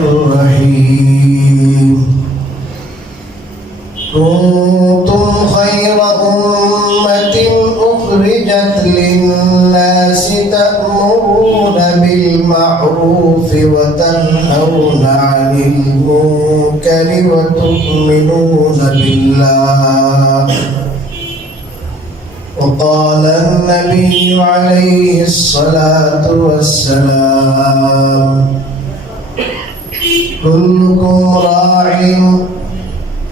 الرحيم كنتم خير أمة أخرجت للناس تأمرون بالمعروف وتنهون عن المنكر وتؤمنون بالله وقال النبي عليه الصلاة والسلام كلكم راع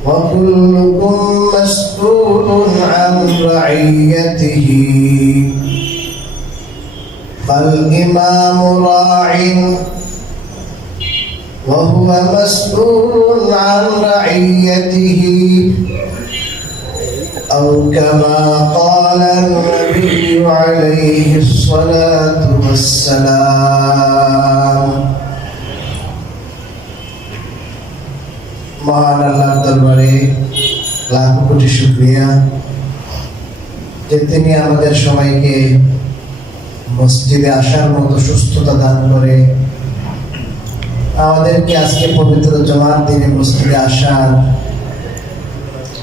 وكلكم مسؤول عن رعيته فالإمام راع وهو مسؤول عن رعيته أو كما قال النبي عليه الصلاة والسلام মহান আল্লাহর দরবারে লাখ কোটি শুকরিয়া যে তিনি আমাদের সবাইকে মসজিদে আসার মতো সুস্থতা দান করে আমাদেরকে আজকে পবিত্র জুমার দিনে মসজিদে আসার,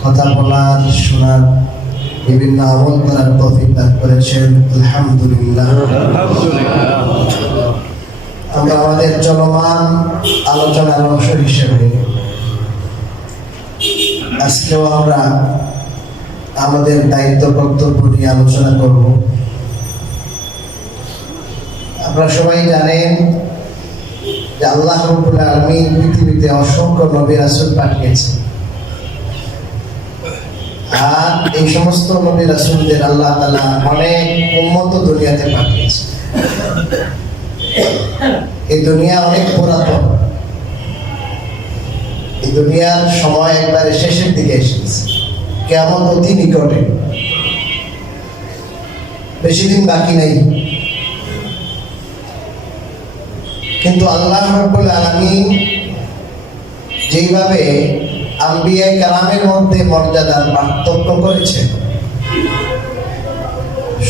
কথা বলার, শোনার, বিভিন্ন আমল করার তৌফিক দান করেছেন। আলহামদুলিল্লাহ। আমরা আমাদের চলমান আলোচনার অংশ হিসেবে আজকেও আমরা আমাদের দায়িত্ব কর্তব্য নিয়ে আলোচনা করব। আপনারা সবাই জানেন যে আল্লাহ রাব্বুল আলামিন পৃথিবীতে অসংখ্য নবী রাসূল পাঠিয়েছেন, আর এই সমস্ত নবী রাসূলদের আল্লাহ তাআলা অনেক উম্মত দুনিয়াতে পাঠিয়েছেন। এই দুনিয়া অনেক পুরাতন, এই দুনিয়ার সময় একবারে শেষের দিকে এসেছে, কিয়ামত অতি নিকটে, বেশি দিন বাকি নেই। কিন্তু আল্লাহ রাব্বুল আলামিন যেইভাবে আম্বিয়া কারামের মধ্যে মর্যাদার পার্থক্য করেছেন,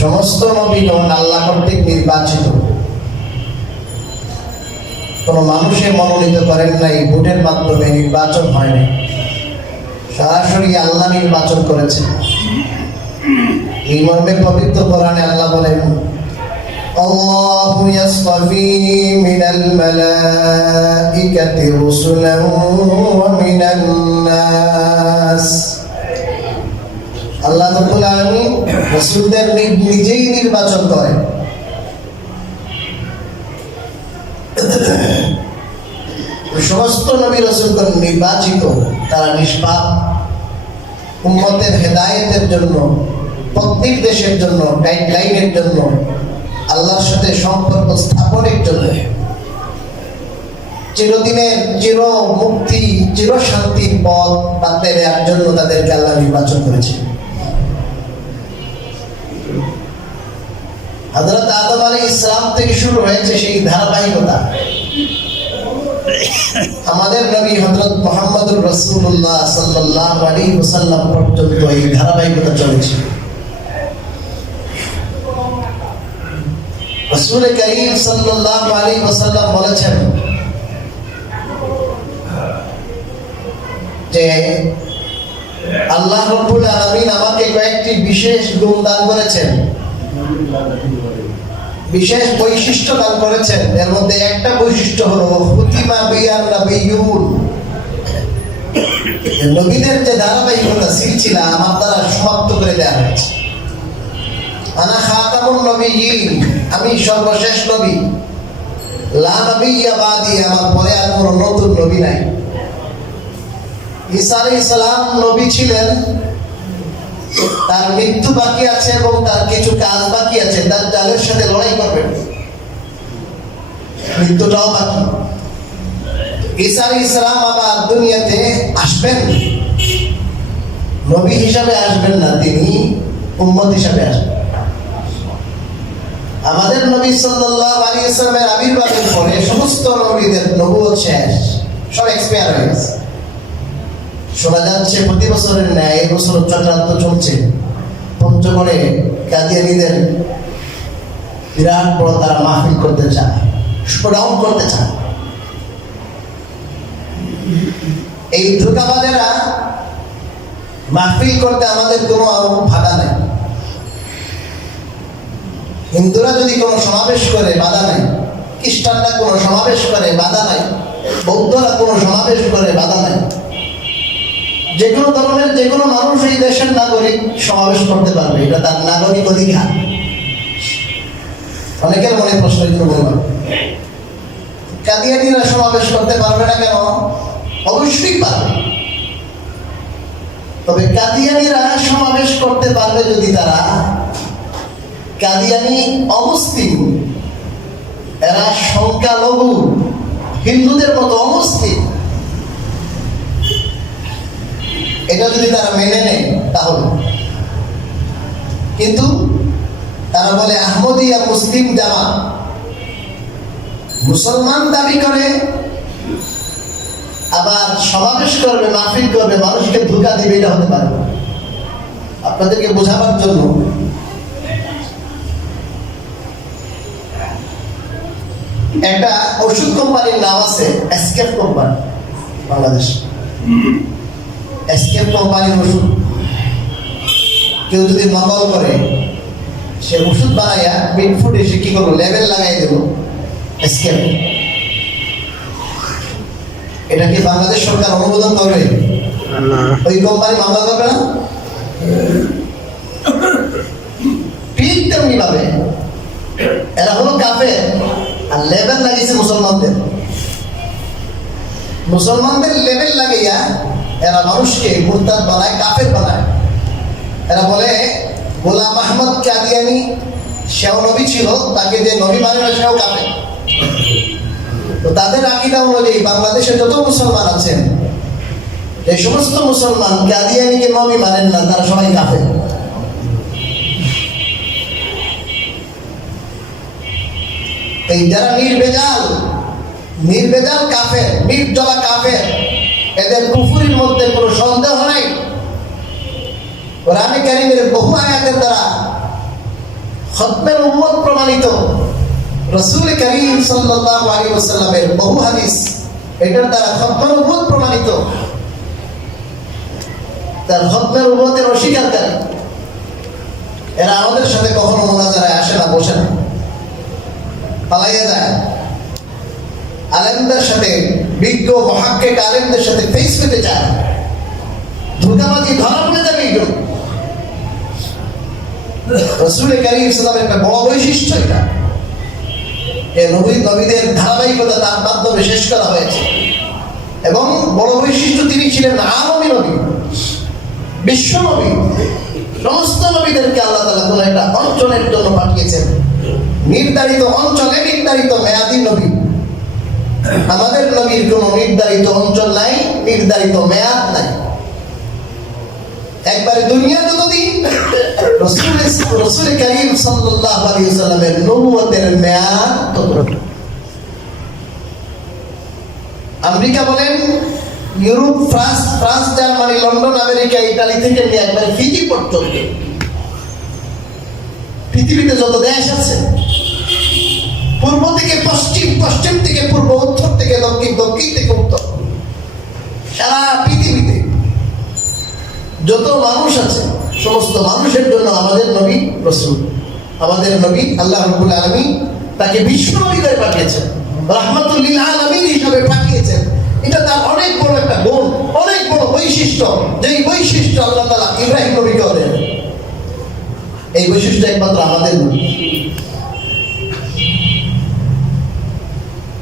সমস্ত নবীগণ আল্লাহ কর্তৃক নির্বাচিত, কোন মানুষে মনোনীত করেন নাই, ভোটের মাধ্যমে নির্বাচন হয় নাই, সরাসরি আল্লাহ নির্বাচন করেছেন। এই মর্মে পবিত্র কোরআনে আল্লাহ বলেন, আল্লাহু ইয়াসতাফি মিনাল মালাইকাতি রুসুলান ওয়া মিনান নাস। আল্লাহ রাব্বুল আলামিন রাসূলদের নিজেই নির্বাচন করেন। সমস্ত নবী রাসূলগণ নির্বাচিত, তারা নিষ্পাপ, উম্মতের হেদায়েতের জন্য, প্রত্যেক দেশের জন্য, গাইডলাইনের জন্য, আল্লাহর সাথে সম্পর্ক স্থাপনের জন্য, চিরদিনের চির মুক্তি, চির শান্তির পথ বাঁধতে দেওয়ার জন্য তাদেরকে আল্লাহ নির্বাচন করেছে। হযরত আদম আলাইহিস সালাম থেকে শুরু হয়েছে সেই ধারাবাহিকতা। আমাদের নবী হযরত মুহাম্মদুর রাসূলুল্লাহ সাল্লাল্লাহু আলাইহি ওয়াসাল্লাম পর্যন্ত এই ধারাবাহিকতা চলেছে। রাসূল করিম সাল্লাল্লাহু আলাইহি ওয়াসাল্লাম বলেছেন যে আল্লাহ রাব্বুল আলামিন আমাকে কয়েকটি বিশেষ গুণ দান করেছেন, বিশেষ বৈশিষ্ট্য দান করেছেন। এর মধ্যে একটা বৈশিষ্ট্য হলো হুতিমা বিয়ান নাবিয়ুন, নবীদের যে ধারাবাহিকতা সিলসিলা আমার দ্বারা সমাপ্ত করে দেওয়া হয়েছে। আনা খাতামুন নবিয়্যিন, আমি সর্বশেষ নবী। লা নবিয়্যা বাদি, আমার পরে আর কোনো নতুন নবী নাই। ঈসা আলাইহিস সালাম নবী ছিলেন, তার মৃত্যু বাকি আছে এবং তার কিছু কাজ বাকি আছে, দাজ্জালের সাথে লড়াই করবেন, মৃত্যুটাও বাকি। ঈসা আলাইহিস সালাম আবার দুনিয়াতে আসবেন, নবী হিসাবে আসবেন না, তিনি উম্মত হিসাবে আসবেন। আমাদের নবী সাল্লাল্লাহু আলাইহি ওয়াসাল্লামের আবির্ভাবের পরে সমস্ত নবীদের নবুয়ত শেষ, সব এক্সপায়ার হয়ে গেছে। শোনা যাচ্ছে প্রতি বছরের ন্যায় এবছর চক্রান্ত চলছে, পঞ্চগড়ে কাদিয়ানীদের বিরাট বড় তারা মাহফিল করতে চায়, শোডাউন করতে চায়। এই ধোঁকাবাজেরা মাহফিল করতে আমাদের কোনো বাধা নাই। হিন্দুরা যদি কোনো সমাবেশ করে বাধা নাই, খ্রিস্টানরা কোনো সমাবেশ করে বাধা নাই, বৌদ্ধরা কোনো সমাবেশ করে বাধা নাই। যে কোনো ধরনের যে কোনো মানুষ এই দেশের নাগরিক সমাবেশ করতে পারবে, এটা তার নাগরিক অধিকার। অনেকের মনে প্রশ্ন বললাম, কাদিয়ানীরা সমাবেশ করতে পারবে না কেন? অবশ্যই পারবে। তবে কাদিয়ানীরা সমাবেশ করতে পারবে যদি তারা কাদিয়ানী অমুসলিম, এরা সংখ্যালঘু হিন্দুদের মতো অমুসলিম, এটা যদি তারা মেনে নেয় তাহলে। কিন্তু তারা বলে আহমদিয়া মুসলিম জামা, মুসলমান দাবি করে, আবার সমাবেশ করবে, মাহফিল করবে, মানুষকে ধোঁকা দিবে, এটা হতে পারে। আপনাদেরকে বোঝাবার জন্য একটা ওষুধ কোম্পানির নাম আছে এসকেপ কোম্পানি, বাংলাদেশ। এসকেপ কোম্পানির ওষুধ কেউ যদি নকল করে, সে ওষুধ বানাইয়া মিট ফুড এসে কি করবো, লেবেল লাগাই দেবো এসকেপ। এটা কি বাংলাদেশ সরকার অনুমোদন করবে? ওই কোম্পানি মামলা করবে না? ঠিক তেমনি ভাবে এরা হলো কাফের, আর লেবেল লাগিয়েছে মুসলমানদের। মুসলমানদের লেবেল লাগাইয়া এরা মানুষকে মুরতাদ বানায়, কাফের বানায়। এরা বলে গোলাম আহমদ কাদিয়ানী সেও নবী ছিল, তাকে যে নবী মানে না সেও কাফের। তো তাদের আকীদা অনুযায়ী বাংলাদেশে যত মুসলমান আছেন, এই সমস্ত মুসলমান কাদিয়ানীকে নবী মানেন না, তারা সবাই কাফের। এই যারা নির্বেজাল কাফের, নির্জলা কাফের, এদের কুফরির মধ্যে কোনো সন্দেহ নাই। কোরআনে কারীমের বহু আয়াতের দ্বারা খতমের উম্মত প্রমাণিত, রাসূল কারীম সাল্লাল্লাহু আলাইহি ওয়াসাল্লামের বহু হাদিস এটার দ্বারা খতমের উম্মত প্রমাণিত। তার খতমের উম্মতের অস্বীকারী এরা আমাদের সাথে কখনো মুনাজারায় আসে না, বসে না, পালাইয়া যায়। আলেমদের সাথে, বিজ্ঞ মুহাক্কিক আলেমদের সাথে ফেস পেতে চায়, ধোঁকাবাজি ধরা পড়ে যাবে। এইগুলো রাসূল কারীম সাল্লাল্লাহু আলাইহি ওয়াসাল্লামের একটা বড় বৈশিষ্ট্য। এটা এই নবীদের ধারাবাহিকতা তার মাধ্যমে শেষ করা হয়েছে। এবং বড় বৈশিষ্ট্য, তিনি ছিলেন আলমী নবী, বিশ্ব নবী। সমস্ত নবীদেরকে আল্লাহ তাআলা কোন একটা অঞ্চলের জন্য পাঠিয়েছেন, নির্ধারিত অঞ্চলে, নির্ধারিত মেয়াদী নবী। আমাদের নবীর কোন নির্ধারিত অঞ্চল নাই, নির্ধারিত মেয়াদ নাই। একবারে দুনিয়া যতদিন, রাসূল কারীম সাল্লাল্লাহু আলাইহি ওয়াসাল্লামের নবুয়তের মেয়াদ ততটুকু। আমেরিকা বলেন, Europe, France, Germany, London, America, Italy থেকে নিয়ে একবারে ফিজি পর্যন্ত পৃথিবীতে যত দেশ আছে, পূর্ব থেকে পশ্চিম, পশ্চিম থেকে পূর্ব, উত্তর থেকে দক্ষিণ, দক্ষিণ থেকে উত্তর, সারা পৃথিবীতে যত মানুষ আছে, সমস্ত মানুষের জন্য আমাদের নবী রাসূল, আমাদের নবী আল্লাহ রাব্বুল আলামিন তাকে বিশ্ব নবী করে পাঠিয়েছেন, রাহমাতুল লিল আলামিন হিসেবে পাঠিয়েছেন। এটা তার অনেক বড় একটা গুণ, অনেক বড় বৈশিষ্ট্য। যেই বৈশিষ্ট্য আল্লাহ তাআলা ইব্রাহিম নবীকে দেন, এই বৈশিষ্ট্য একমাত্র আমাদের নবী।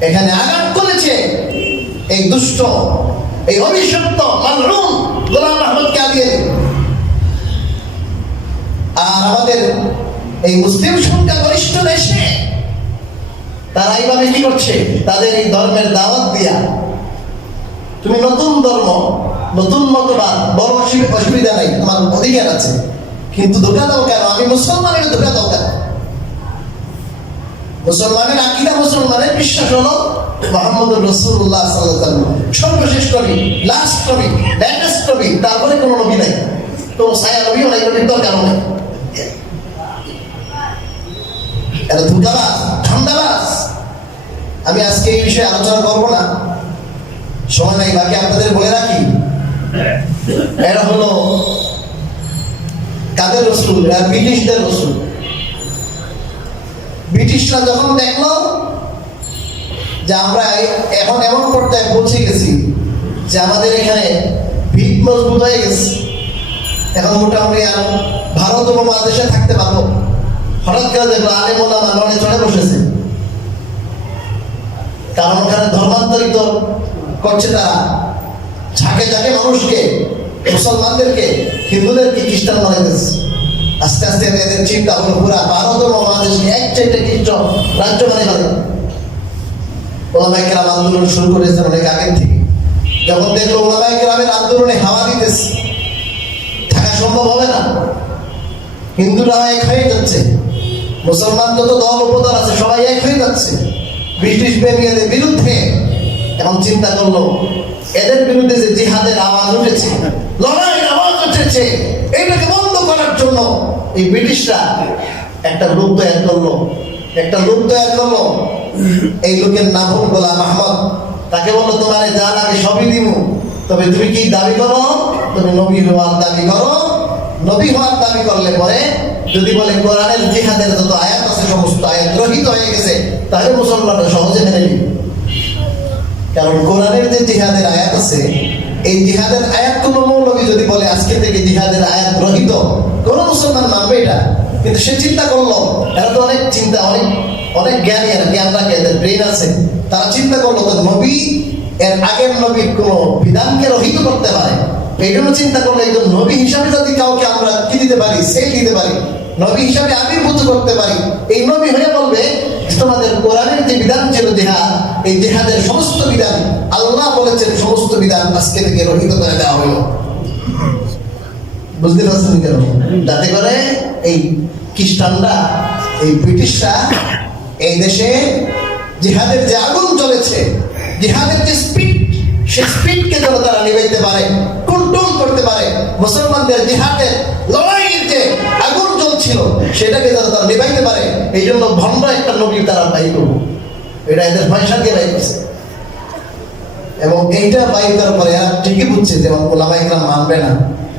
এখানে আঘাত করেছে এই দুষ্ট, এই অভিশপ্ত মালউন গোলাম আহমদ কাদিয়ানী। আর আমাদের এই মুসলিম সংখ্যাগরিষ্ঠ দেশে তারা এইভাবে কি করছে, তাদের এই ধর্মের দাওয়াত দিয়া, তুমি নতুন ধর্ম, নতুন মতবাদ, বড় অসুবিধা নাই, আমার অধিকার আছে, কিন্তু ধোঁকা দাও কেন? আমি মুসলমানের ধোঁকা দাও কেন? মুসলমানের আকীদা, মুসলমানের বিশ্বাস হলো মুহাম্মদুর রাসূলুল্লাহ সাল্লাল্লাহু আলাইহি ওয়াসাল্লাম সর্বশেষ নবী, লাস্ট নবী, লেটেস্ট নবী, তারপরে কোনো নবী নাই, তো ছায়া নবীও নাই, নবীর দরকার নেই। এটা ধোঁকাবাজ, ঠান্ডাবাজ। আমি আজকে এই বিষয়ে আলোচনা করবো না, সময় নাই। বাকি এরা হলো কাদের রসুল? এরা ব্রিটিশদের রসুল। ব্রিটিশরা যখন দেখলো যে আমরা এখন এমন পর্যায়ে পৌঁছে গেছি যে আমাদের এখানে ভিত মজবুত হয়ে গেছে, এখন মোটামুটি আর ভারত উপমহাদেশে থাকতে পারবো, হঠাৎ করে দেখলো আলেম ওলামা নড়ে চড়ে বসেছে। কারণ ওখানে ধর্মান্তরিত করছে তারা, ঝাঁকে ঝাঁকে মানুষকে, মুসলমানদেরকে, হিন্দুদেরকে খ্রিস্টান বানাইতেছে। আস্তে আস্তে এদের চিন্তা হলো পুরা ভারত মহাদেশকে এক চাইতে খ্রিস্ট রাজ্য বানিয়ে ফেলে। ওলামায়ে কেরাম আন্দোলন শুরু করেছেন অনেক আগের থেকে। যখন দেখলো ওলামায়ে কেরামের আন্দোলনে হাওয়া দিতেছে, থাকা সম্ভব হবে না, হিন্দুরা এক হয়ে যাচ্ছে, মুসলমান যত দল উপদল আছে সবাই এক হয়ে যাচ্ছে ব্রিটিশ বেরিয়াদের বিরুদ্ধে। এখন চিন্তা করলো এদের বিরুদ্ধে যে জিহাদের আওয়াজ উঠেছে, লড়াইয়ের আওয়াজ উঠেছে, এইটাকে বন্ধ করার জন্য এই ব্রিটিশরা একটা লোক তৈরি করলো। এই লোকের নাম হল গোলাম আহমদ। তাকে বললো তোমার যা লাগে সবই দিব, তবে তুমি কি দাবি করো? তুমি নবী হওয়ার দাবি করো। নবী হওয়ার দাবি করলে পরে যদি বলে কোরআনের জিহাদের যত আয়াত আছে সমস্ত আয়াত রহিত হয়ে গেছে, তাহলে মুসলমানরা সহজে মেনে নিবে। কারণ কোরআনের যে জিহাদের আয়াত আছে, এই জিহাদের আয়াত কোন মৌলবী যদি বলে আজকে থেকে জিহাদের আয়াত রহিত, কোন মুসলমান মানবে এটা? কিন্তু সে চিন্তা করলো, এরা তো অনেক চিন্তা, অনেক জ্ঞানী, এরা জ্ঞান রাখে, এদের ব্রেন আছে। তারা চিন্তা করলো তো নবী এর আগের নবীর কোন বিধানকে রহিত করতে হয়, এই জন্য চিন্তা করলো একজন নবী হিসাবে যদি কাউকে আমরা কি দিতে পারি, সেই দিতে পারি, নবী হিসাবে আবির্ভূত করতে পারি। এই নবী হয়ে বলবে তোমাদের কোরআনের যে বিধান ছিল জিহাদ, এই জিহাদের সমস্ত বিধান আল্লাহ বলেছেন সমস্ত বিধান আজকে থেকে রহিত করে দেওয়া হলো। বুঝতে পারছেন কেন? যাতে করে এই খ্রিস্টানরা, এই ব্রিটিশরা এই দেশে জিহাদের যে আগুন জ্বলেছে, জিহাদের যে স্পিড, সেই স্পিডকে যেন তারা নিভাইতে পারে, কন্ট্রোল করতে পারে। মুসলমানদের জিহাদের লড়াইয়ের যে আগুন জ্বলছিল সেটাকে যেন তারা নিভাইতে পারে, এই জন্য ভণ্ড একটা নবী তারা বাই করবো, এটা এদের পয়সা দিয়ে বাই করছে। এবং এইটা বাই করার পরে এরা ঠিকই বুঝছে যে ওলামায়ে কেরাম মানবে না,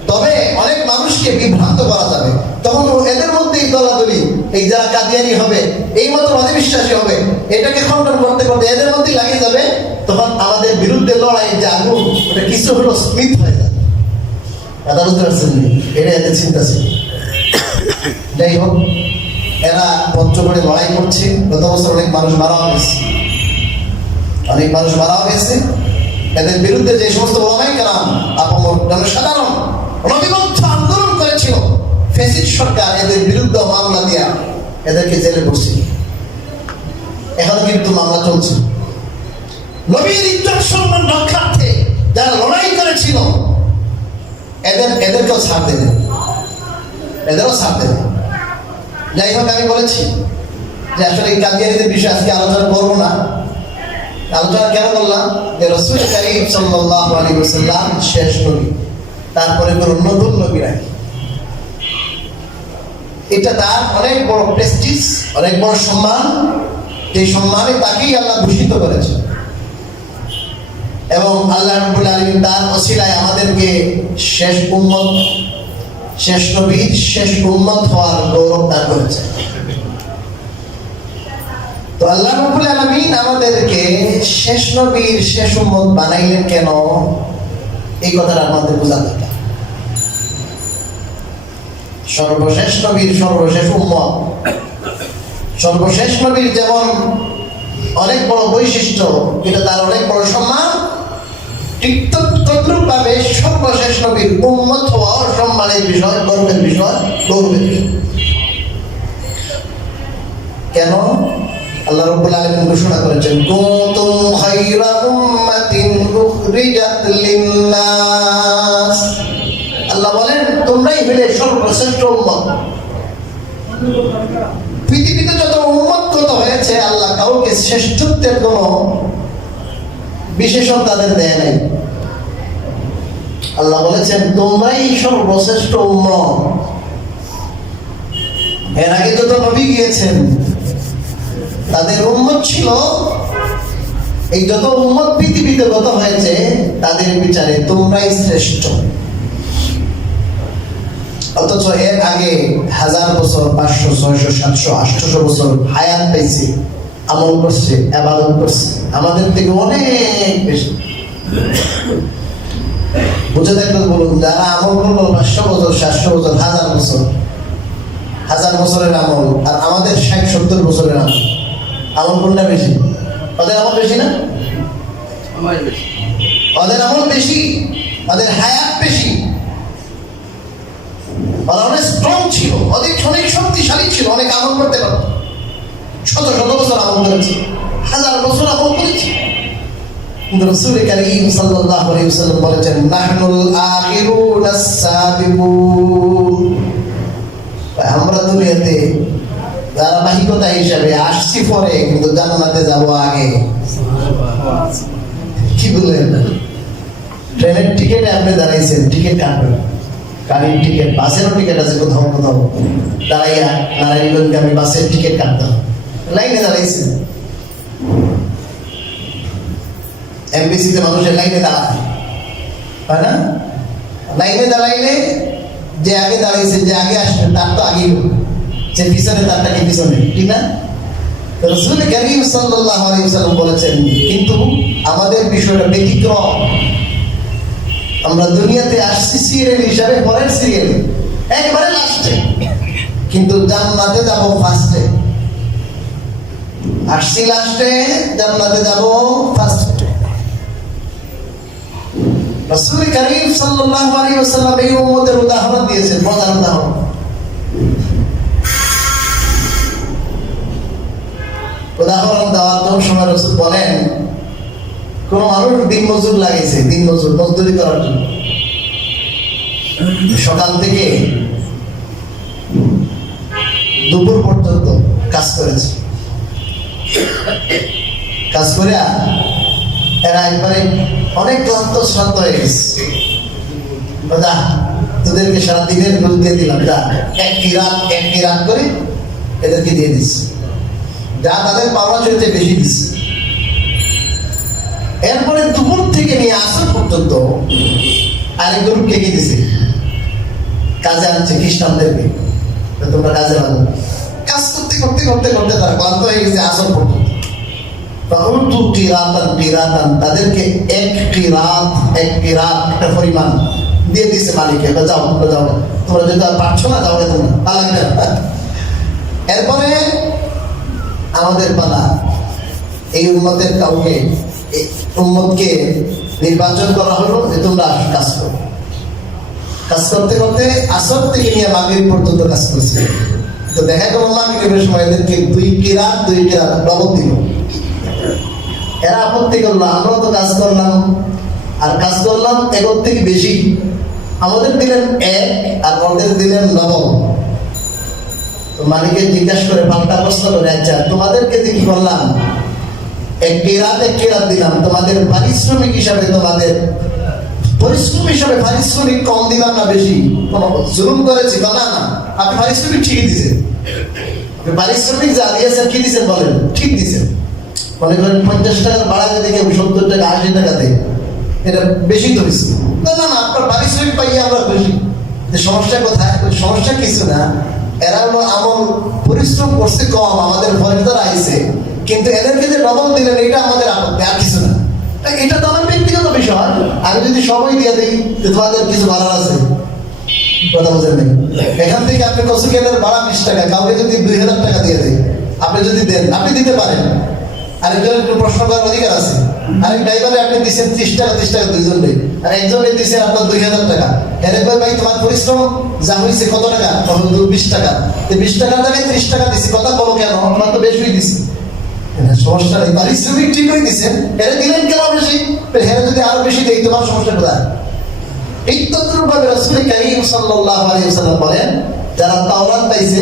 তবে অনেক মানুষকে বিভ্রান্ত করা যাবে। তখন এদের মধ্যেই দলাদলি, এই যারা কাদিয়ানি হবে, এই মতো অন্ধবিশ্বাসী হবে, এটাকে খণ্ডন করতে করতে এদের মধ্যেই লাগিয়ে যাবে। তখন আমাদের বিরুদ্ধে লড়াইয়ের যে আগুন, ওটা কিছু হলো স্মিথ হয়ে যাবে। কথা বুঝতে পারছেন? এটা এদের চিন্তা ছিল। যাই হোক, এরা পঞ্চগড়ে লড়াই করছে। গত বছর অনেক মানুষ মারা হয়েছে, এদের বিরুদ্ধে যে সমস্ত ওলামায়ে কেরাম আপামর জনসাধারণ অনবিবদ্ধ আন্দোলন করেছিল, ফ্যাসিস্ট সরকার এদের বিরুদ্ধে মামলা দিয়া এদেরকে জেলে বসছিল। এখন কিন্তু মামলা চলছে। নবীর ইজ্জত সম্মান রক্ষার্থে যারা লড়াই করেছিল এদেরকেও ছাড় দেবে, এদেরও ছাড় দেবে। যাই হোক, আমি বলেছি যে আসলে এই কাদিয়ানীদের বিষয়ে আজকে আলোচনা করবো না। আলোচনা কেন করলাম? যে রাসূল কারীম সাল্লাল্লাহু আলাইহি ওয়াসাল্লাম শেষ নবী, তারপরে কোনো নতুন নবী রাখি, এটা তার অনেক বড় প্রেস্টিজ, অনেক বড় সম্মান। এই সম্মানে তাকেই আল্লাহ ভূষিত করেছে এবং আল্লাহ রাব্বুল আলামিন তার ওসিলায় আমাদেরকে শেষ উম্মত, শেষ নবীর শেষ উম্মত হওয়ার গৌরব দান করেছে। তো আল্লাহ রাব্বুল আলামিন আমাদেরকে শেষ নবীর শেষ উম্মত বানাইলেন কেন, এই কথাটা আমাদের বোঝা দরকার। সর্বশেষ নবীর সর্বশেষ উম্মত, সর্বশেষ নবীর যেমন অনেক বড় বৈশিষ্ট্য, এটা তার অনেক বড় সম্মান, ঠিক তদ্রূপভাবে সর্বশেষ নবীর উম্মত হওয়া সম্মানের বিষয়, গর্বের বিষয়, গৌরবের বিষয়। কেন? আল্লাহ রাব্বুল আলামিন ঘোষণা করেছেন, কুনতুম খায়রা উম্মাতিন উখরিজাত লিন-নাস। আল্লাহ বলেন তোমরাই হলে সর্বশ্রেষ্ঠ উম্মত। পৃথিবীতে যত উম্মত কত হয়েছে, আল্লাহ কাউকে শ্রেষ্ঠত্বের কোনো বিশেষণ তাদের দেয় নাই। আল্লাহ বলেছেন তোমরাই সর্বশ্রেষ্ঠ উম্মত। এর আগে যত নবী গিয়েছেন তাদের উম্মত ছিল, এই যত উম্মত পৃথিবীতে গত হয়েছে তাদের বিচারে তোমরাই শ্রেষ্ঠ। অথচ এর আগে 1000 বছর, 500, 600, 700, 800 বছর হায়াত পেয়েছে, আমল করছে, ইবাদত করছে আমাদের থেকে অনেক বেশি। বুঝে দেখবেন, বলুন যারা আমল করলো 500 বছর, 700 বছর, 1000 বছর, 1000 বছরের আমল আর আমাদের 60-70 বছরের আমল, আমল কোনটা বেশি? ওদের আমল বেশি না? ওদের আমল বেশি, ওদের হায়াত বেশি, ওরা অনেক স্ট্রং ছিল, অনেক শক্তিশালী ছিল, অনেক আমল করতে পারত, শত শত বছর আমল করেছে, 1000 বছর আমল করেছে। কিন্তু রাসূল কারীম সাল্লাল্লাহু আলাইহি ওয়াসাল্লাম বলেছেন, নাহনুল আখিরুনাস সাবিকুন, আমরা দুনিয়াতে ধারাবাহিকতা হিসাবে আসছি পরে, কিন্তু জান্নাতে যাব আগে। কি বললেন? ট্রেনের টিকিটে আপনি দাঁড়াইছেন, টিকিট কাটবেন, গাড়ির টিকিট, বাসেরও টিকিট আছে, কোথাও কোথাও দাঁড়াইয়া নারায়ণগঞ্জগামী বাসের টিকিট কাটতে হবে, লাইনে দাঁড়াইছেন। এমবিসিতে মানুষের লাইনে দাঁড়ায়, তাই না? লাইনে দাঁড়াইলে যে আগে দাঁড়াইছে, যে আগে আসবে তার তো আগেই হবে, যে পিছনে তারটাকে পিছনে, ঠিক না? রাসূল কারীম সাল্লাল্লাহু আলাইহি ওয়াসাল্লাম বলেছেন, কিন্তু আমাদের বিষয়টা ব্যতিক্রম। আমরা দুনিয়াতে আসছি সিরিয়াল হিসাবে, পরের সিরিয়ালে একবারে লাস্টে, কিন্তু জান্নাতে যাব ফার্স্টে। আসছি লাস্টে, জান্নাতে যাব ফার্স্টে। রাসূল কারীম সাল্লাল্লাহু আলাইহি ওয়াসাল্লাম এই উম্মতের উদাহরণ দিয়েছেন, মজার উদাহরণ। উদাহরণ দেওয়ার সময় রাসূল বলেন, কোন মানুষ দিন মজুর লাগাইছে, দিন মজুর মজদুরি করার জন্য, সকাল থেকে দুপুর পর্যন্ত কাজ করেছে। কাজ করে এরা একবারে অনেক ক্লান্ত শ্রান্ত হয়ে গেছে। যা, তোদেরকে সারাদিনের ঘুষ দিয়ে দিলাম, যা একটি রাত করে এদেরকে দিয়ে দিচ্ছে, যা তাদের পাওনা চলতে বেশি দিচ্ছে। এরপরে দুপুর থেকে নিয়ে আসর পর্যন্ত আরেক গ্রুপকে কি দিছে, কাজে আনছে খ্রিস্টানদেরকে, তোমরা কাজে লাগো। কাজ করতে করতে করতে করতে তারা ক্লান্ত হয়ে গেছে আসর পর্যন্ত। তাদেরকে এক কিরাত একটা পরিমাণ দিয়ে দিছে মালিকে, যাও তোমরা যাও, তোমরা যদি আর পারছো না যাও, তোমরা। এরপরে আমাদের পালা, এই উম্মতের কাউকে, উম্মতকে নির্বাচন করা হলো যে তোমরা কাজ করো। কাজ করতে করতে আসর থেকে নিয়ে মাগরিব পর্যন্ত কাজ করছে। তো দেখা গেল মাগরিবের সময় এদেরকে দুই কিরাত ডবল দিল। এরা আপত্তি করলো, আমরা তো কাজ করলাম আর কাজ করলাম এগোর থেকে বেশি, আমাদের দিলেন এক আর ওদের দিলেন ডবল। তো মালিককে জিজ্ঞাসা করে, পাল্টা প্রশ্ন করে, আচ্ছা তোমাদেরকে যে কি করলাম, এক কিরাত দিলাম, তোমাদের পারিশ্রমিক হিসাবে, তোমাদের পরিশ্রম হিসাবে পারিশ্রমিক কম দিলাম না বেশি? কোনো জুলুম করেছি? না না, আপনি পারিশ্রমিক ঠিকই দিয়েছেন, আপনি পারিশ্রমিক যা দিয়েছেন কি দিয়েছেন বলেন, ঠিক দিয়েছেন। মনে করেন 50 টাকার ভাড়া দিকে 70 টাকা 80 টাকাতে, এটা বেশি তো হয়েছে। না না না, আপনার পারিশ্রমিক পাইয়ে আমরা বেশি। সমস্যা কোথায়? সমস্যা কিছু না, এরা হলো আমল পরিশ্রম করছে কম, আমাদের ফরিদার আইছে, কিন্তু এদেরকে যে ডবল দিলেন এটা আমাদের আপত্তি, আর কিছু না। এটা তো আমার ব্যক্তিগত বিষয়, আমি যদি সবাই দিয়ে দিই তোমাদের কিছু ভাড়া আছে, কথা বোঝেন নেই। এখান থেকে আপনি কচুকেলের ভাড়া 20 টাকা, কাউকে যদি 2000 টাকা দিয়ে দেয়, আপনি যদি দেন, আপনি দিতে পারেন, আরেকজনের একটু প্রশ্ন করার অধিকার আছে। আরেক ড্রাইভারে আপনি দিচ্ছেন 30 টাকা দুইজন নেই, আর একজনে দিচ্ছেন আপনার 2000 টাকা। এরপর ভাই তোমার পরিশ্রম যা হয়েছে কত টাকা? 20 টাকা। 20 টাকার জায়গায় 30 টাকা দিচ্ছি, কথা বলো কেন? আপনার তো বেশি দিচ্ছি। সমস্যা নেই, পারিশ্রমিক ঠিক হয়ে দিচ্ছেন, এরা দিলেন কেন বেশি? হেরে যদি আরো বেশি দেয়, তোমার সমস্যা কোথায়? এই তদ্রূপভাবে রাসূল কারীম সাল্লাল্লাহু আলাইহি ওয়াসাল্লাম বলেন, যারা তাওরাত পাইছে,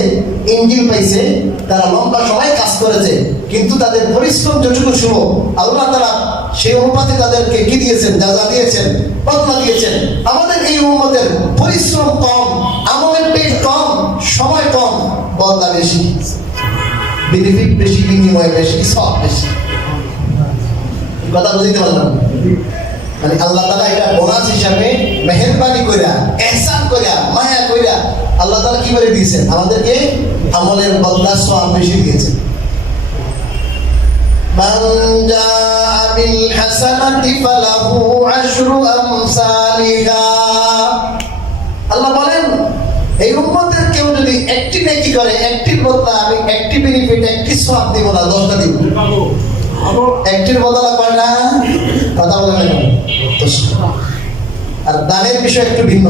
ইনজিল পাইছে, তারা লম্বা সময় কাজ করেছে, কিন্তু তাদের পরিশ্রম যতটুকু ছিল আল্লাহ তাআলা সেই অনুপাতে তাদেরকে কি দিয়েছেন? যাজা দিয়েছেন, বদলা দিয়েছেন। আমাদের এই উম্মতের পরিশ্রম কম, আমলের পেট কম, সময় কম, বদলা বেশি, বেনিফিট বেশি, বিনিময় বেশি, সব বেশি। কথা বুঝতে পারলাম? মানে আল্লাহ তাআলা এটা বোনাস হিসাবে মেহেরবানি কইরা, ইহসান কইরা, মায়া কইরা আল্লাহ তাআলা কি করে দিয়েছেন? আমাদেরকে আমলের বদলা সওয়াব বেশি দিয়েছেন। মান জাআ বিল হাসানাতি ফালাহু আশরু আমসালিহা। আল্লাহ বলেন এই উম্মতের কেউ যদি একটি নেকি করে, একটির বদলা আমি একটি বেনিফিট, একটি সওয়াব দিব না, 10টা দিব। একটির বদলা কয়টা? কথা বলেন না। আর দানের বিষয় একটু ভিন্ন।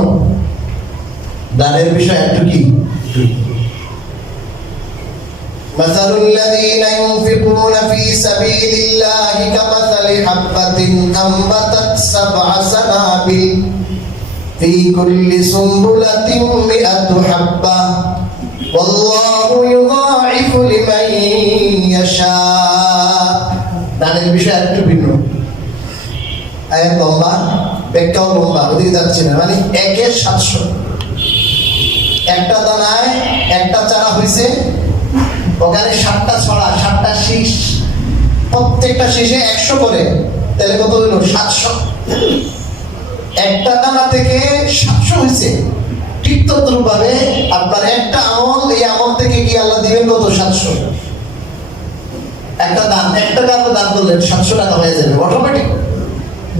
দানের বিষয় একটু কি? مثل الذين ينفقون في سبيل الله كمثل حبة أنبتت 7 سنابل في كل سنبلة 100 حبة والله يضاعف لمن يشاء। দানের বিষয় একটু ভিন্ন। আয়াত লম্বা, ব্যাখ্যাও লম্বা, ওদিকে যাচ্ছে না। মানে 1-এর 700, একটা দানায় একটা চারা হয়েছে, ওখানে 7টা ছড়া, 7টা শীষ, প্রত্যেকটা শীষে 100 করে, তাহলে কত হলো? 700। একটা দানা থেকে 700 হয়েছে। ঠিক তদ্রূপভাবে আপনার একটা আমল, এই আমল থেকে কি আল্লাহ দিবেন কত? 700। একটা দান, 1 টাকা আপনি দান করলেন, 700 টাকা হয়ে যাবে অটোমেটিক।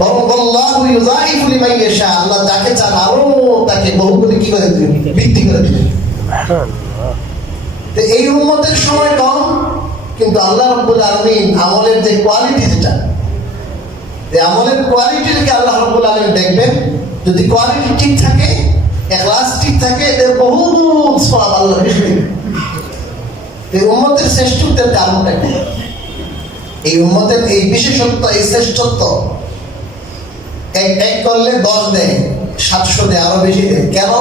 বরং আল্লাহু ইউযাইফু লিমান ইয়াশা, আল্লাহ যাকে চান আরো তাকে বহুগুণে কি করে দিবেন? বৃদ্ধি করে দিবেন। তো এই উম্মতের সময় কম, কিন্তু আল্লাহ রাব্বুল আলামিন আমলের যে কোয়ালিটি, যেটা এই আমলের কোয়ালিটিকে আল্লাহ রাব্বুল আলামিন দেখবেন। যদি কোয়ালিটি ঠিক থাকে, ইখলাস ঠিক থাকে, এদের বহুত সওয়াব আল্লাহ বেশি দিবেন। এই উম্মতের শ্রেষ্ঠত্বের কারণটা কি? এই উম্মতের এই বিশেষত্ব, এই শ্রেষ্ঠত্ব, এক করলে 10 দেয়, 700 দেয়, আরো বেশি দেয়। কেন?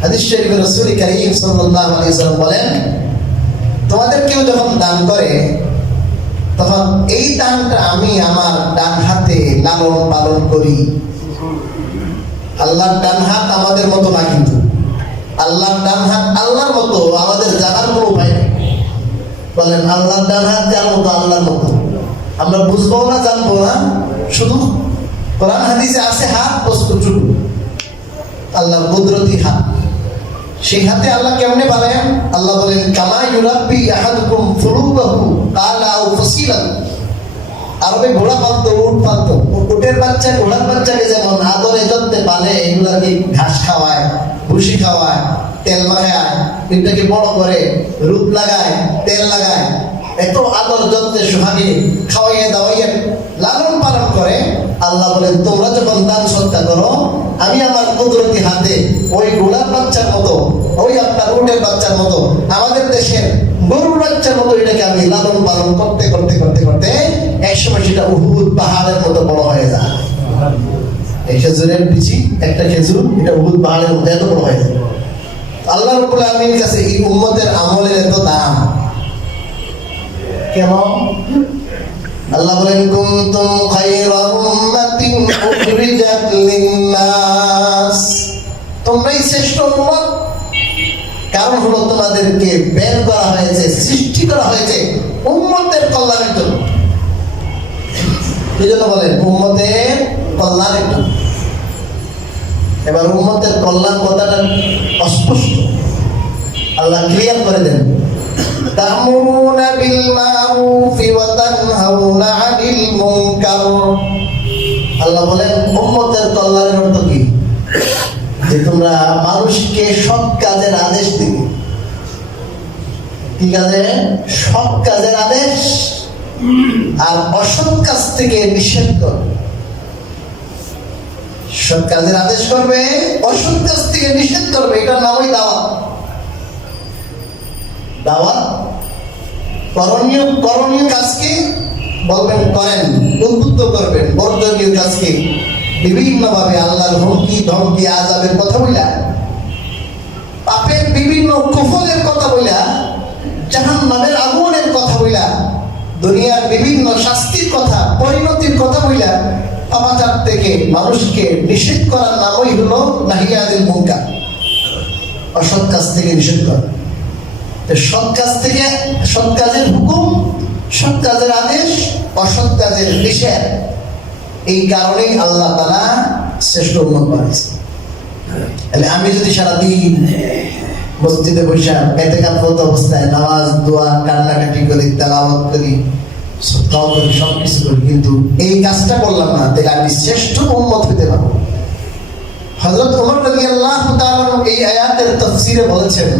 হাদিস শরীফে রাসূল কারীম সাল্লাল্লাহু আলাইহি ওয়াসাল্লাম বলেন, তোমাদের কেউ যখন দান করে, তখন এই দানটা আমি আমার ডান হাতে লালন পালন করি। আল্লাহর ডান হাত আমাদের মতো না, কিন্তু আল্লাহর ডান হাত আল্লাহর মতো, আমাদের জানার কোনো উপায় নেই। বলেন আল্লাহর ডান হাত যার মতো, আল্লাহর মতো। আমরা বুঝবো না, জানবো না, শুধু কোরআন হাদিসে আছে হাত বস্তুটুকু, আল্লাহর কুদরতি হাত। সেই হাতে আল্লাহ কেমনে পালেন? আল্লাহ বলেন কামা ইউরাব্বি আহাদুকুম ফুরুবাহু কালা আও ফাসিলা। আরবে ঘোড়া পালতো, উট পালতো। উটের বাচ্চা ঘোড়ার বাচ্চাকে যেমন আদরে যত্নে পালে, এগুলাকে ঘাস খাওয়ায়, ভুসি খাওয়ায়, তেল লাগায়, এটাকে বড় করে, রূপ লাগায়, তেল লাগায়, এত আদর যত্নে সোহাগে খাওয়াইয়া দাওয়াইয়া লালন পালন করে। আল্লাহ বলেন তোমরা যখন দান সৎকার করো, আমি আমার কুদরতি হাতে ওই ঘোড়ার বাচ্চার মতো, ওই আপনার উটের বাচ্চার মতো, আমাদের দেশের গরুর বাচ্চার মতো এটাকে আমি লালন পালন করতে করতে করতে করতে একসময় সেটা উহুদ পাহাড়ের মতো বড় হয়ে যায়। এই খেজুরের বিচি, একটা খেজুর, এটা উহুদ পাহাড়ের মতো এত বড় হয়ে যায়। আল্লাহ রাব্বুল আলামিনের কাছে এই উম্মতের আমলের এত দাম কেমন? আল্লাহ বলেন কুনতুম খায়রা উম্মাতিন উখরিজাত লিন-নাস, তোমরাই শ্রেষ্ঠ উম্মত। কারণ হলো তোমাদেরকে বের করা হয়েছে, সৃষ্টি করা হয়েছে উম্মতের কল্যাণের জন্য। এই জন্য বলেন উম্মতের কল্যাণের জন্য। এবার উম্মতের কল্যাণ কথাটা অস্পষ্ট, আল্লাহ ক্লিয়ার করে দেন। তা'মুরুনা বিল মা'রুফি ওয়া তানহাউনা 'আনিল মুনকার। আল্লাহ বলেন উম্মতের কল্যাণের অর্থ কি? যে তোমরা মানুষকে সৎ কাজের আদেশ দিবে। কি কাজে? সৎ কাজের আদেশ, আর অসৎ কাজ থেকে নিষেধ করবে। সৎ কাজের আদেশ করবে, অসৎ কাজ থেকে নিষেধ করবে। এটার নামই দাওয়াত। দাওয়াত করণীয় কাজকে বলবেন করেন, উদ্বুদ্ধ করবেন। বর্জনীয় কাজকে বিভিন্নভাবে আল্লাহর হুমকি ধমকি আযাবের কথা বইলা, পাপের বিভিন্ন কুফলের কথা বইলা, জাহান্নামের আগুনের কথা বইলা, দুনিয়ার বিভিন্ন শাস্তির কথা, পরিণতির কথা বইলা পাপাচার থেকে মানুষকে নিষেধ করার নামই হলো নাহিয়ানিল মুনকার, অসৎ কাজ থেকে নিষেধ করা। সৎ কাজ থেকে, সৎ কাজের হুকুম, সৎ কাজের আদেশ, অসৎ কাজের নিষেধ। এই কারণেই আল্লাহ তাআলা শ্রেষ্ঠ উম্মত বানিয়েছেন। তাহলে আমি যদি সারাদিন মসজিদে বসে এতেকাফরত অবস্থায় নামাজ দোয়া কান্নাকাটি করি তেলাওয়াত করি সদকাও করি সবকিছু করি কিন্তু এই কাজটা করলাম না তাহলে আমি শ্রেষ্ঠ উম্মত হতে পারবো। হযরত ওমর রাদিয়াল্লাহু তাআলা এই আয়াতের তাফসীরে বলেছেন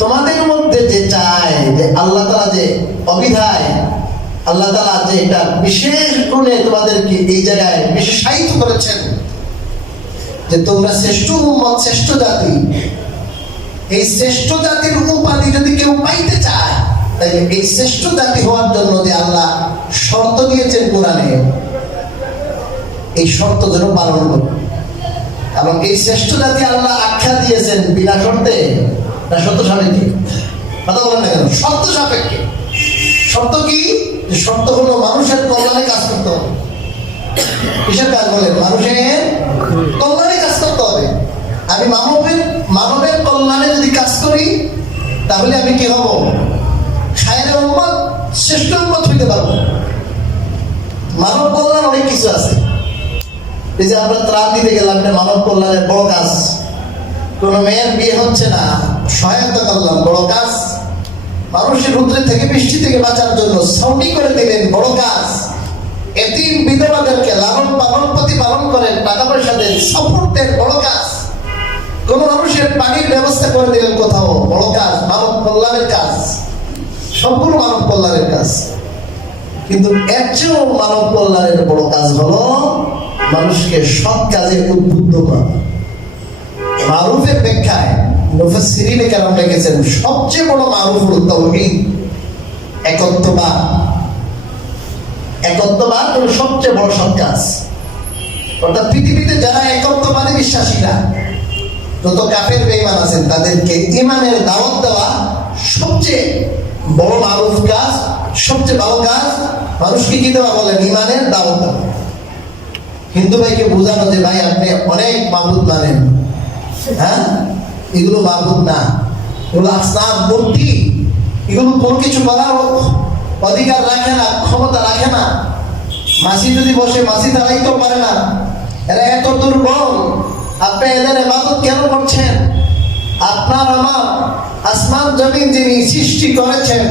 তোমাদের মধ্যে যে চায় যে আল্লাহ তাআলা যে অবিধায় আল্লাহ তাআলা যে এটা বিশেষ গুণে তোমাদেরকে এই জায়গায় বিশেষায়িত করেছেন যে তোমরা শ্রেষ্ঠ উম্মত শ্রেষ্ঠ জাতি, এই শ্রেষ্ঠ জাতির উপাধি যদি কেউ পাইতে চায় তাহলে এই শ্রেষ্ঠ জাতি হওয়ার জন্য যে আল্লাহ শর্ত দিয়েছেন কোরআনে এই শর্ত যেন পালন করবে। এবং এই শ্রেষ্ঠ জাতি আল্লাহ আখ্যা দিয়েছেন বিনা শর্তে না শর্ত সাপেক্ষে? কথা বলেন না কেন? শর্ত সাপেক্ষে। শর্ত কি? শর্ত হলো মানুষের কল্যাণে কাজ করতে হবে। কিসের কাজ বলেন? মানুষের কল্যাণে কাজ করতে হবে। আমি মানবের কল্যাণে যদি কাজ করি তাহলে আমি কি হব? খায়রে উম্মত শ্রেষ্ঠ উম্মত হইতে পারবো। মানব কল্যাণ অনেক কিছু আছে। এই যে আমরা ত্রাণ দিতে গেলাম এটা মানব কল্যাণের বড় কাজ। কোন মেয়ের বিয়ে হচ্ছে না সহায়তা করলাম বড় কাজ। মানুষের রৌদ্র থেকে বৃষ্টি থেকে বাঁচার জন্য ছাউনি করে দিলেন বড় কাজ। এতিম বিধবাদেরকে লালন পালন প্রতিপালন করেন টাকা পয়সা দেন সাপোর্ট দেন বড় কাজ। কোন মানুষের পানির ব্যবস্থা করে দিলেন কোথাও বড় কাজ, মানব কল্যাণের কাজ। সম্পূর্ণ মানব কল্যাণের কাজ। কিন্তু এর চেয়েও মানব কল্যাণের বড় কাজ হলো মানুষকে সৎ কাজে উদ্বুদ্ধ করা। মারুফের ব্যাখ্যায় মুফাসসিরিনে কেরাম লিখেছেন সবচেয়ে বড় মারুফ হলো তাওহীদ, একত্ববাদ। একত্ববাদ হলো সবচেয়ে বড় সৎ কাজ। অর্থাৎ পৃথিবীতে যারা একত্ববাদে বিশ্বাসীরা যত কাফের বেঈমান আছেন তাদেরকে ঈমানের দাওয়াত দেওয়া সবচেয়ে বড় মারুফ কাজ, সবচেয়ে ভালো কাজ। মানুষকে কি দেওয়া বলেন? ঈমানের দাওয়াত দেওয়া। হিন্দু ভাইকে বোঝানো যে ভাই আপনি অনেক মাবুদ মানেন, হ্যাঁ এগুলো মাবুদ না, এগুলো আসনাম মূর্তি, এগুলো কোনো কিছু করার অধিকার রাখে না, ক্ষমতা রাখে না। মাসি যদি বসে মাসি দাঁড়াইতেও পারে না, এরা এত দুর্বল। আপনি এদের ইবাদত কেন করছেন? আপনার আমার আসমান জমিন যিনি সৃষ্টি করেছেন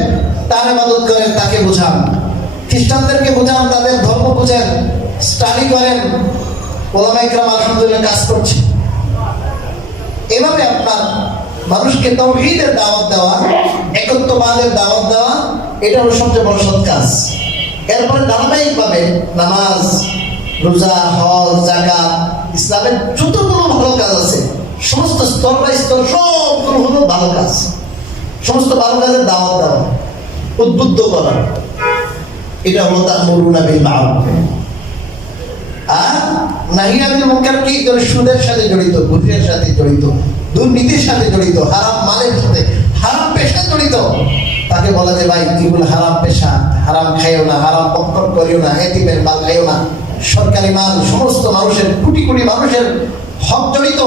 তার ইবাদত করেন, তাকে বোঝান। খ্রিস্টানদেরকে বোঝান, তাদের ধর্ম বুঝেন, স্টাডি করেন। ওলামায়ে কেরাম আলহামদুলিল্লাহ কাজ করছে। এভাবে আপনার মানুষকে তাওহীদের দাওয়াত দেওয়া, একত্ববাদের দাওয়াত দেওয়া, এটা হলো সবচেয়ে বড় সৎ কাজ। এরপরে ধারাবাহিকভাবে নামাজ, রোজা, হজ, যাকাত, ইসলামের যতগুলো ভালো কাজ আছে সমস্ত স্তর বাই স্তর সবগুলো হলো ভালো কাজ। সমস্ত ভালো কাজের দাওয়াত দেওয়া, উদ্বুদ্ধ করা, এটা হলো তা'মুরুনা বিল মা'রুফ। আর নাহি আনিল মুনকার কি? সুদের সাথে জড়িত, ঘুষের সাথে জড়িত, দুর্নীতির সাথে জড়িত, হারাম মালের সাথে, হারাম পেশা জড়িত, তাকে বলা যে ভাই এগুলো হারাম পেশা, হারাম খাইও না, হারাম পক্ষণ করিও না, এতিমের মাল খাইও না, সরকারি মাল, সমস্ত মানুষের কোটি কোটি মানুষের হক জড়িত।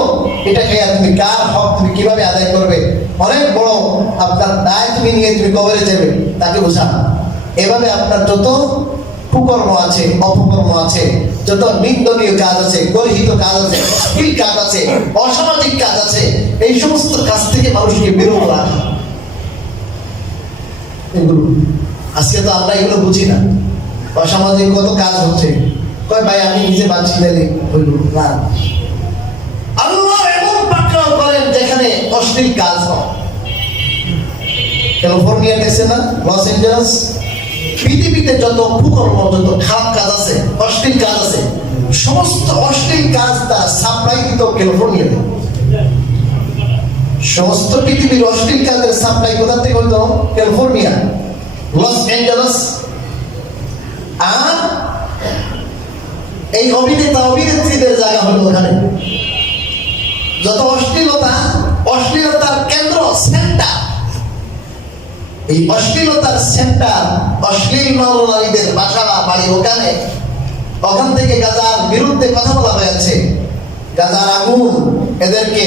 এটা খেয়ে তুমি কার হক তুমি কিভাবে আদায় করবে? অনেক বড় আপনার দায় তুমি নিয়ে তুমি কবরে যাবে, তাকে বোঝান। এভাবে আপনার যত কুকর্ম আছে, অপকর্ম আছে, যত নিন্দনীয় কাজ আছে, গর্হিত কাজ আছে, অশ্লীল কাজ আছে, অসামাজিক কাজ আছে, এই সমস্ত কাজ থেকে মানুষকে বিরত রাখা। এগুলো আজকে তো আমরা এগুলো বুঝি না। অসামাজিক কত কাজ হচ্ছে, কয় ভাই আমি নিজে বাঁচি দিলে হইল না। আল্লাহ এমন পাকড়াও করেন যেখানে অশ্লীল কাজ হয়। ক্যালিফোর্নিয়া গেছে না, লস এঞ্জেলস, পৃথিবীতে যত কুকর্ম, যত খারাপ কাজ আছে, অশ্লীল কাজ আছে, সমস্ত অশ্লীল কাজ তারা সাপ্লাই দিত ক্যালিফোর্নিয়াতে। সমস্ত পৃথিবীর অশ্লীল কাজের সাপ্লাই কোথা থেকে হতো? California, Los Angeles. আর এই অভিনেতা অভিনেত্রীদের জায়গা হলো ওখানে। যত অশ্লীলতা, অশ্লীলতার কেন্দ্র, সেন্টার, এই অশ্লীলতার সেন্টার, অশ্লীল নরনারীদের বাসা বাড়ি ওখানে। ওখান থেকে গাজার বিরুদ্ধে কথা বলা হয়েছে। গাজার আগুন এদেরকে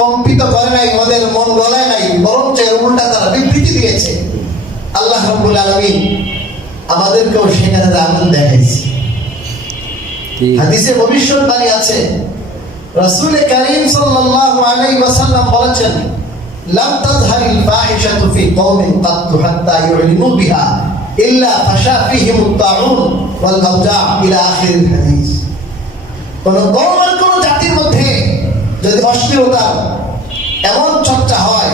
কম্পিত করে নাই, ওদের মন গলায় নাই, বরঞ্চ উল্টা তারা বিবৃতি দিয়েছে। আল্লাহ রাব্বুল আলামিন আমাদেরকেও সেখানে আগুন দেখাইছে। হাদিসে ভবিষ্যৎবাণী আছে রাসূল কারীম সাল্লাল্লাহু আলাইহি ওয়াসাল্লাম বলেছেন, লাম তাযহারিল ফাহিশাতু ফি কওমিন কাত্তু হাত্তা ইউলিনু বিহা ইল্লা ফাশা ফীহিমুত তাউন ওয়াল গাওজা ইলা আখিরিল হাদিস। কোন কওমের কোন জাতির মধ্যে যদি অশ্লীলতা এমন চর্চা হয়,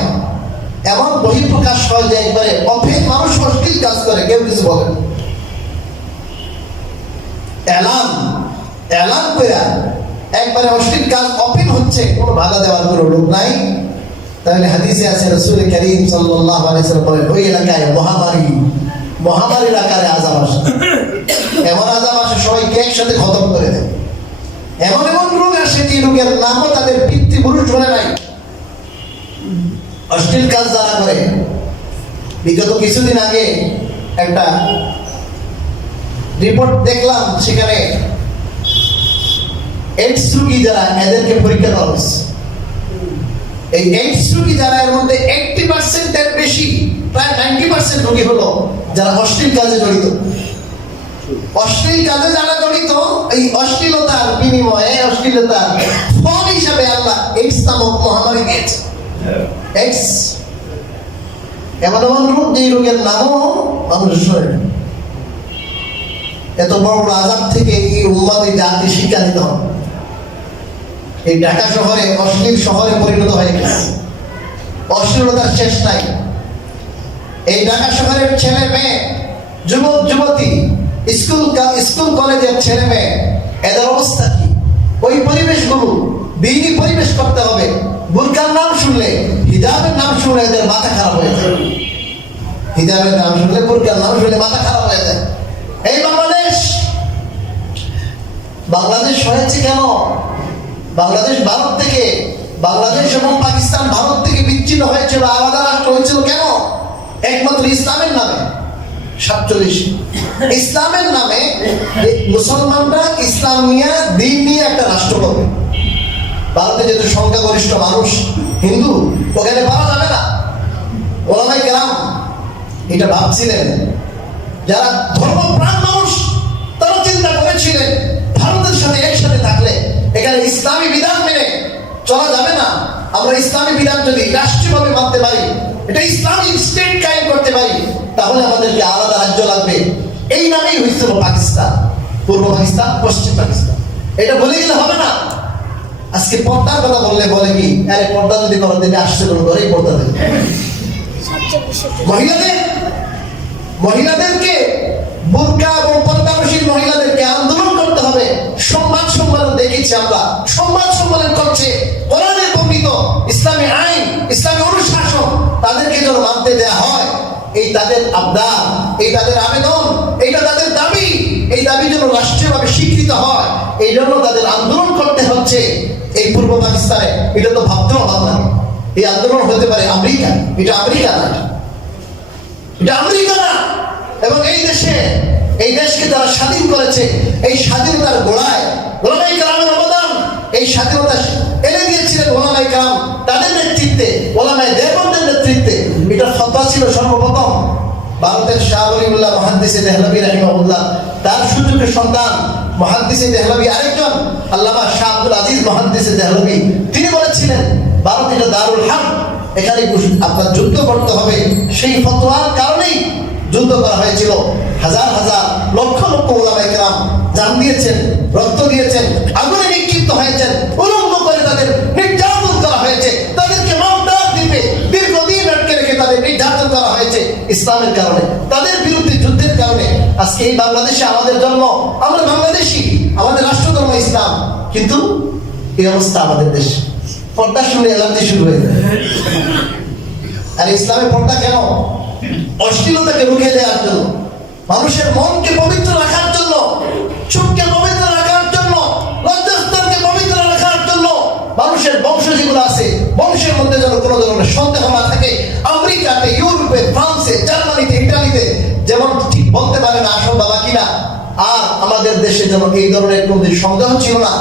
এমন বহিঃপ্রকাশ হয় যে একবারে অফেক মানুষ অশ্লীল কাজ করে, কেউ কিছু বলে না, এলান করে একবারে অশ্লীল কাজ ওপেন হচ্ছে, কোনো বাধা দেওয়ার কোনো লোক নাই, তাহলে হাদিসে আছে রাসূল কারীম সাল্লাল্লাহু আলাইহি ওয়াসাল্লাম বলেন, ওই এলাকায় মহামারীর আকারে আযাব আসে। এমন আযাব আসে সবাইকে একসাথে খতম করে দেয়। এমন এমন রোগ আসে যে রোগের নামও তাদের পিতৃপুরুষ বলে নাই। অশ্লীল কাজ যারা করে, বিগত কিছুদিন আগে একটা রিপোর্ট দেখলাম, সেখানে এইডস রোগী যারা, এদেরকে পরীক্ষা করা হয়েছে। এই এইডস রোগী যারা, এর মধ্যে 80% এর বেশি, প্রায় 90% রোগী হলো যারা অশ্লীল কাজে জড়িত। অশ্লীল কাজে যারা জড়িত, এই অশ্লীলতার বিনিময়ে, অশ্লীলতার ফল হিসাবে আল্লাহ এইডস নামক মহামারী দিয়েছে। এইডস এমন এমন রোগ, যে রোগের নামও মানুষ শোনে না। এত বড় আযাব থেকে এই উম্মাহ, এই জাতি শিক্ষা দিতে হবে। এই ঢাকা শহরে অশ্লীল শহরে পরিণত হয়ে গেছে, অশ্লীলতার শেষ নাই। এই ঢাকা শহরের ছেলে মেয়ে, যুবক যুবতী, স্কুল কলেজের ছেলে মেয়ে, এদের অবস্থা কি? ওই পরিবেশগুলো দ্বীনি পরিবেশ করতে হবে। বুরকার নাম শুনলে, হিজাবের নাম শুনলে এদের মাথা খারাপ হয়ে যায়। হিজাবের নাম শুনলে, বুরকার নাম শুনলে মাথা খারাপ হয়ে যায়। এই বাংলাদেশ হয়েছে কেন? বাংলাদেশ ভারত থেকে, বাংলাদেশ এবং পাকিস্তান ভারত থেকে বিচ্ছিন্ন হয়েছিল, আলাদা রাষ্ট্র হয়েছিল কেন? একমাত্র ইসলামের নামে। 47 ইসলামের নামে মুসলমানরা ইসলাম নিয়ে, দিন নিয়ে একটা রাষ্ট্র করবে। ভারতে যেহেতু সংখ্যাগরিষ্ঠ মানুষ হিন্দু, ওখানে পাওয়া যাবে না। ওলামায়ে কেরাম এটা ভাবছিলেন, যারা ধর্মপ্রাণ মানুষ, তারা চিন্তা করেছিলেন ভারতের সাথে একসাথে থাকলে এখানে ইসলামী বিধান মেনে চলা যাবে না। আমরা ইসলামী বিধান যদি রাষ্ট্রীয়ভাবে মানতে পারি, এটা ইসলামিক স্টেট কায়েম করতে পারি, তাহলে আমাদেরকে আলাদা রাজ্য লাগবে। এই নামেই হয়েছিল পাকিস্তান, পূর্ব পাকিস্তান, পশ্চিম পাকিস্তান। এটা বলে গেলে হবে না। আজকে পর্দার কথা বললে বলে কি, আরে পর্দা যদি করো দিনে আসছে কোনো ঘরেই পর্দা দেবে। মহিলাদেরকে, বোরকা এবং পর্দানশীল মহিলাদেরকে আন্দোলন করতে হবে। সম্মান দেখেছি আমরা, সম্মান করছে কোরআনের বর্ণিত ইসলামী আইন, ইসলামী অনুশাসন, তাদেরকে যেন মানতে দেয়া হয়। এই তাদের আবদার, এই তাদের আবেদন, এইটা তাদের দাবি, এই দাবি যেন রাষ্ট্রীয়ভাবে স্বীকৃত হয়, এই জন্য তাদের আন্দোলন করতে হচ্ছে। এই পূর্ব পাকিস্তানে এটা তো ভাবতেও অভাব লাগে। এই আন্দোলন হতে পারে আমেরিকা, এটা আমেরিকা না, এটা আমেরিকা না। এবং এই দেশকে যারা স্বাধীন করেছে, এই স্বাধীনতার গোড়ায় ওলামায়ে কেরামের অবদান। এই স্বাধীনতা এনে দিয়েছিলেন ওলামায়ে কেরাম, তাদের নেতৃত্বে, ওলামায়ে দেওবন্দের নেতৃত্বে। এটা ফতোয়া ছিল সর্বপ্রথম ভারতের শাহ ওলিউল্লাহ মুহাদ্দিস দেহলভী রাহিমাহুল্লাহ, তার সুযোগের সন্তান মুহাদ্দিস দেহলভী আরেকজন আল্লামা শাহ আব্দুল আজিজ মুহাদ্দিস দেহলভী, তিনি বলেছিলেন ভারত এটা দারুল হক, এখানে আপনার যুদ্ধ করতে হবে। সেই ফতোয়ার কারণেই যুদ্ধ করা হয়েছিল। হাজার হাজার লক্ষ লক্ষ ওলামায়ে কেরাম জান দিয়েছেন, রক্ত দিয়েছেন, আগুনে নিক্ষিপ্ত হয়েছেন, উলঙ্গ করে তাদের নির্যাতন করা হয়েছে, তাদেরকে মামলার দ্বীপে দীর্ঘদিন আটকে রেখে তাদের নির্যাতন করা হয়েছে ইসলামের কারণে, তাদের বিরুদ্ধে যুদ্ধের কারণে। আজকে এই বাংলাদেশে আমাদের জন্ম, আমরা বাংলাদেশি, আমাদের রাষ্ট্রধর্ম ইসলাম, কিন্তু এই অবস্থা আমাদের দেশে। পর্দা শুনে এলার্জি শুরু হয়ে যায়। আর ইসলামে পর্দা কেন? অশ্লীলতাকে রুখে দেওয়ার জন্য, মানুষের মনকে পবিত্র রাখার জন্য, চোখকে পবিত্র রাখার জন্য, লজ্জাস্থানকে পবিত্র রাখার জন্য। মানুষের বংশ যেগুলো আছে, বংশের মধ্যে যেন কোনো ধরনের সন্দেহ না থাকে। আমেরিকাতে, ইউরোপে, ফ্রান্সে, জার্মানিতে, ইটালিতে যেমন ঠিক বলতে পারে না আসল বাবা কিনা, আর আমাদের দেশে যেমন এই ধরনের কোনো সন্দেহ ছিল না।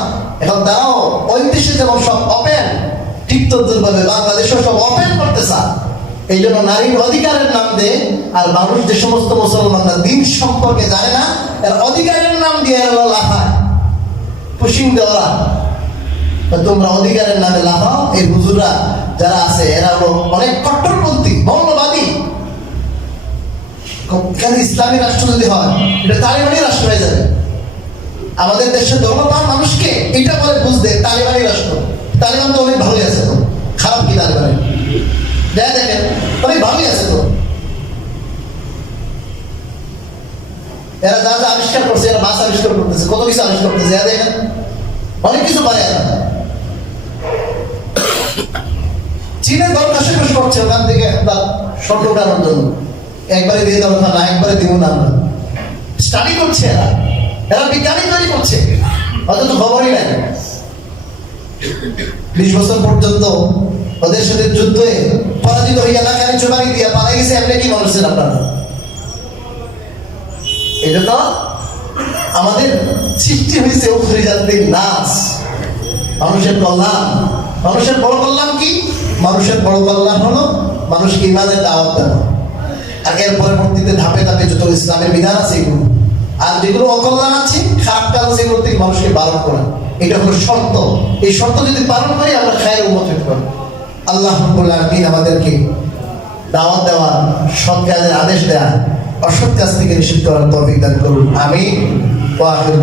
এখন তারাও ওই দেশে যেমন সব ওপেন, ঠিক তদ্রুপভাবে বাংলাদেশও সব ওপেন করতে চায়। এই জন্য নারীর অধিকারের নাম দিয়ে, আর মানুষ যে সমস্ত মুসলমানরা দিন সম্পর্কে জানে না, এর অধিকারের নাম দিয়ে লাফায়, পুশিং দেওয়া। তোমরা অধিকারের নামে লাফাও। এই হুজুররা যারা আছে এরা হলো অনেক কট্টরপন্থী, মৌলবাদী। ইসলামী রাষ্ট্র যদি হয়, এটা তালিবানি রাষ্ট্র হয়ে যাবে। আমাদের দেশের ধর্মপ্রাণ মানুষকে এটা বলে বুঝতে তালিবানি রাষ্ট্র। তালিবান তো অনেক ভালোই আছে, তো খারাপ কি তালিবানি? দেখেন অনেক ভালোই আছে তো। এরা যা যা আবিষ্কার করছে, এরা মাছ আবিষ্কার করতেছে, কত কিছু আবিষ্কার করতেছে, এরা দেখেন অনেক কিছু পারে। এরা চীনের দল কাশাকাশ করছে ওখান থেকে স্বর্ণ উঠানোর জন্য। একবারে দিয়ে দেবো না, একবারে দিব না, আমরা স্টাডি করছে। এরা বিজ্ঞানী তৈরি করছে, অথচ খবরই নাই। 20 বছর পর্যন্ত ওদের সাথে যুদ্ধে পরাজিত হইয়া এলাকায় চুমারি দিয়া পালাই গেছে। এমনি কি মানুষের আপনারা? এটা তো আমাদের সৃষ্টি হয়েছে উপরিজাতির নাচ, মানুষের কল্যাণ। মানুষের বড় কল্যাণ কি? মানুষের বড় কল্যাণ হলো মানুষকে ইমানের দাওয়াত দেওয়া, আর এর পরবর্তীতে ধাপে ধাপে যত ইসলামের বিধান আছে এগুলো, আর যেগুলো অকল্যাণ আছে, খারাপ কাজ আছে, এগুলো থেকে মানুষকে বারণ করা। এটা হলো শর্ত। এই শর্ত যদি পালন করি আমরা খায়ের উম্মত হতে পারবো। আল্লাহ রাব্বুল আলামিন আমাদেরকে দাওয়াত দেওয়া, সৎ কাজের আদেশ দেওয়া, অসৎ কাজ থেকে নিষেধ করার তৌফিক দান করুন। আমিন। ওয়া আখিরু